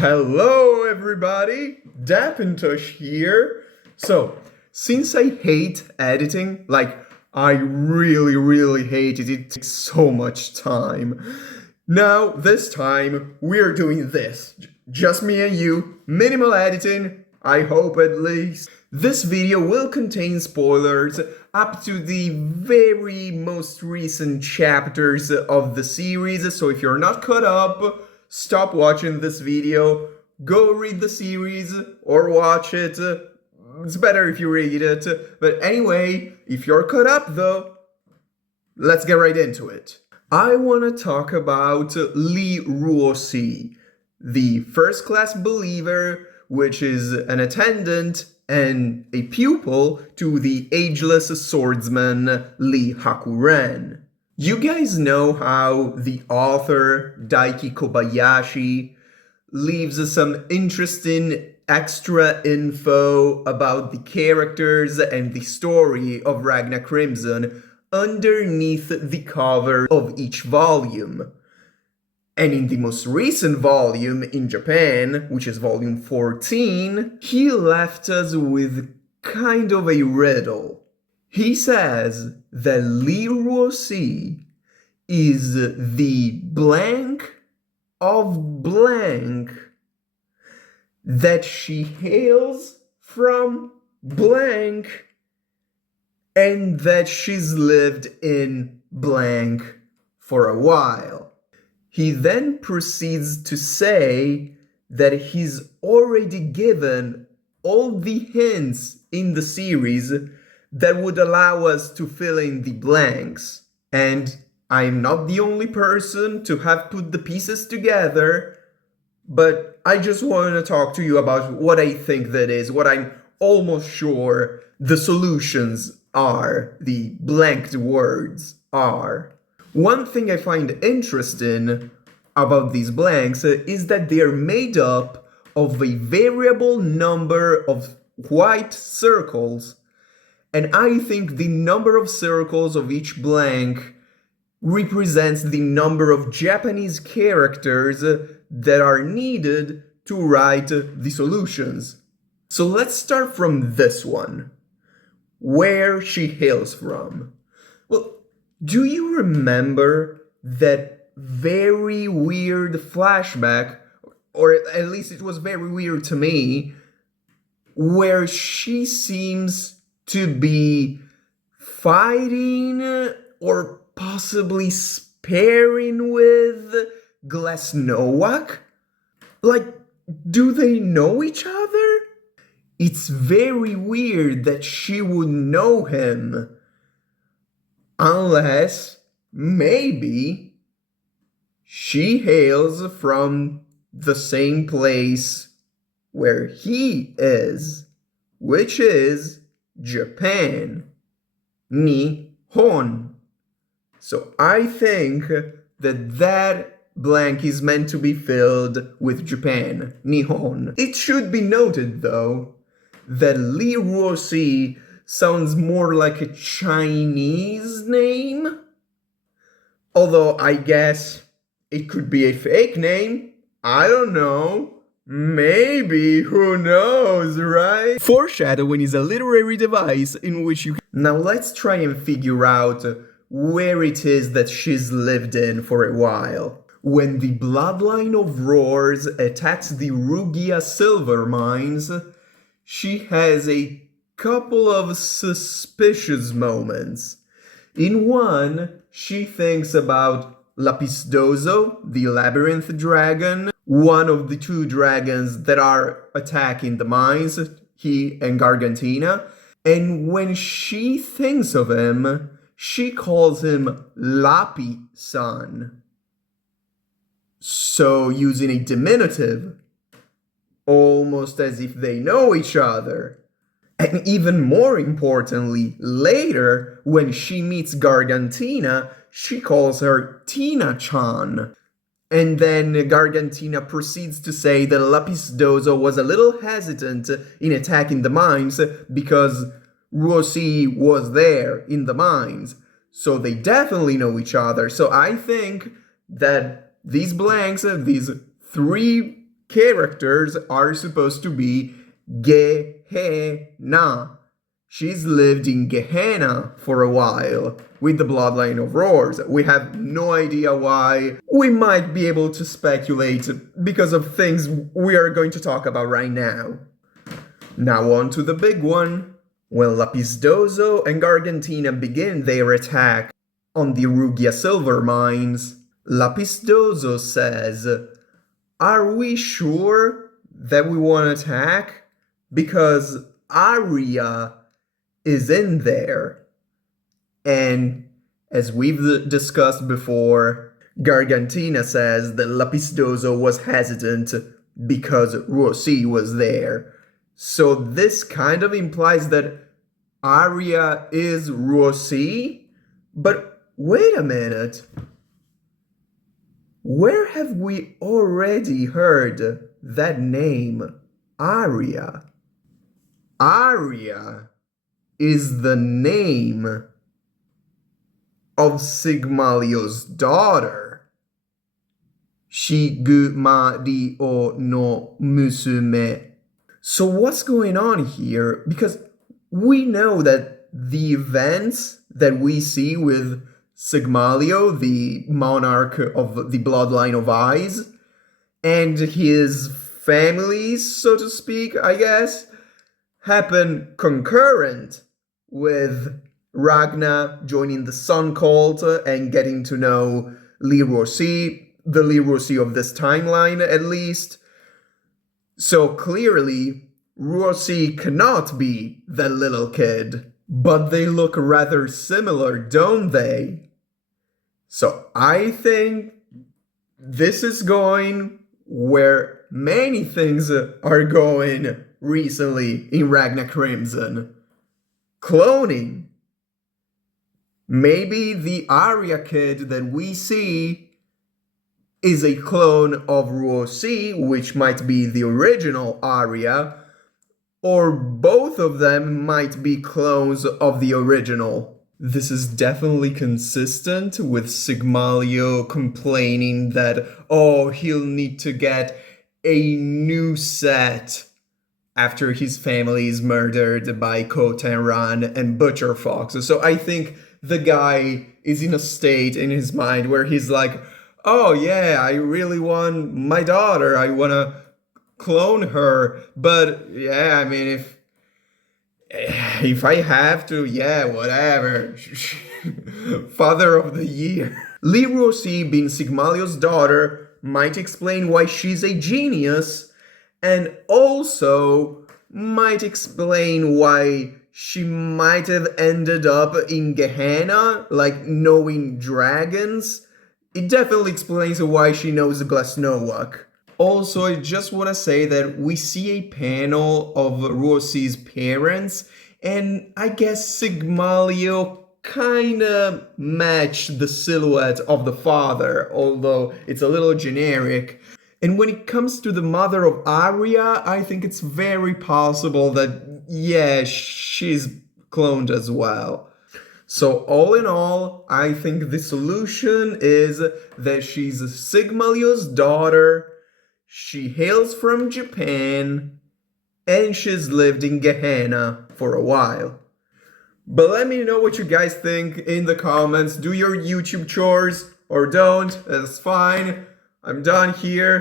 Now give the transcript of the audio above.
Hello everybody, Dappintosh here. So, since I hate editing, I really hate it, it takes so much time. Now, this time, we're doing this. Just me and you, minimal editing, I hope at least. This video will contain spoilers up to the very most recent chapters of the series, so if you're not caught up, stop watching this video, go read the series or watch it. It's better if you read it. But anyway, if you're caught up though, let's get right into it. I want to talk about Li Ruoxi, the first class believer, which is an attendant and a pupil to the ageless swordsman Li Hakuren. You guys know how the author, Daiki Kobayashi, leaves some interesting extra info about the characters and the story of Ragna Crimson underneath the cover of each volume. And in the most recent volume in Japan, which is volume 14, he left us with kind of a riddle. He says that Li Ruoxi is the blank of blank, that she hails from blank, and that she's lived in blank for a while. He then proceeds to say that he's already given all the hints in the series that would allow us to fill in the blanks. And I'm not the only person to have put the pieces together, but I just want to talk to you about what I think that is, what I'm almost sure the solutions are, the blanked words are. One thing I find interesting about these blanks is that they are made up of a variable number of white circles. And I think the number of circles of each blank represents the number of Japanese characters that are needed to write the solutions. So let's start from this one, where she hails from. Well, do you remember that very weird flashback, or at least it was very weird to me, where she seems to be fighting or possibly sparring with Glasnowak? Do they know each other? It's very weird that she would know him. Unless, maybe, she hails from the same place where he is, which is Japan. Nihon. So I think that blank is meant to be filled with Japan. Nihon. It should be noted, though, that Li Ruoxi sounds more like a Chinese name. Although I guess it could be a fake name. I don't know. Maybe, who knows, right? Foreshadowing is a literary device in which you... Now let's try and figure out where it is that she's lived in for a while. When the bloodline of Roars attacks the Rugia silver mines, she has a couple of suspicious moments. In one, she thinks about Lapisdozo, the labyrinth dragon, one of the two dragons that are attacking the mines, he and Gargantina. And when she thinks of him, she calls him Lapi-san. So using a diminutive, almost as if they know each other. And even more importantly, later, when she meets Gargantina, she calls her Tina-chan. And then Gargantina proceeds to say that Lapisdozo was a little hesitant in attacking the mines because Ruoxi was there in the mines. So they definitely know each other. So I think that these blanks, these three characters are supposed to be Gehenna. She's lived in Gehenna for a while with the bloodline of roars. We have no idea why. We might be able to speculate because of things we are going to talk about right now. Now on to the big one. When Lapisdoso and Gargantina begin their attack on the Rugia silver mines, Lapisdoso says, "Are we sure that we want to attack? Because Aria is in there." And as we've discussed before, Gargantina says that Lapisdoso was hesitant because Rossi was there. So this kind of implies that Aria is Rossi? But wait a minute. Where have we already heard that name, Aria? Aria is the name of Sigmalio's daughter. Shigumario no Musume. So what's going on here? Because we know that the events that we see with Sigmalio, the monarch of the bloodline of Eyes, and his family, so to speak, I guess, happen concurrent with Ragna joining the Sun Cult and getting to know Lee Rossi, the Lee Rossi of this timeline at least. So clearly, Rossi cannot be that little kid, but they look rather similar, don't they? So I think this is going where many things are going recently in Ragna Crimson. Cloning. Maybe the Aria kid that we see is a clone of Rossi, which might be the original Aria, or both of them might be clones of the original. This is definitely consistent with Sigmalio complaining that, oh, he'll need to get a new set after his family is murdered by Kotenran and Butcher Fox. So I think the guy is in a state in his mind where he's like, oh yeah, I really want my daughter, I want to clone her, but yeah, I mean, if I have to, yeah, whatever. Father of the year. Lee Rossi, being Sigmalio's daughter, might explain why she's a genius, and also might explain why she might have ended up in Gehenna, like knowing dragons. It definitely explains why she knows Glasnowak. Also, I just want to say that we see a panel of Rossi's parents, and I guess Sigmalio kinda matched the silhouette of the father, although it's a little generic. And when it comes to the mother of Aria, I think it's very possible that, yeah, she's cloned as well. So all in all, I think the solution is that she's Sigmalio's daughter, she hails from Japan, and she's lived in Gehenna for a while. But let me know what you guys think in the comments. Do your YouTube chores or don't, that's fine. I'm done here.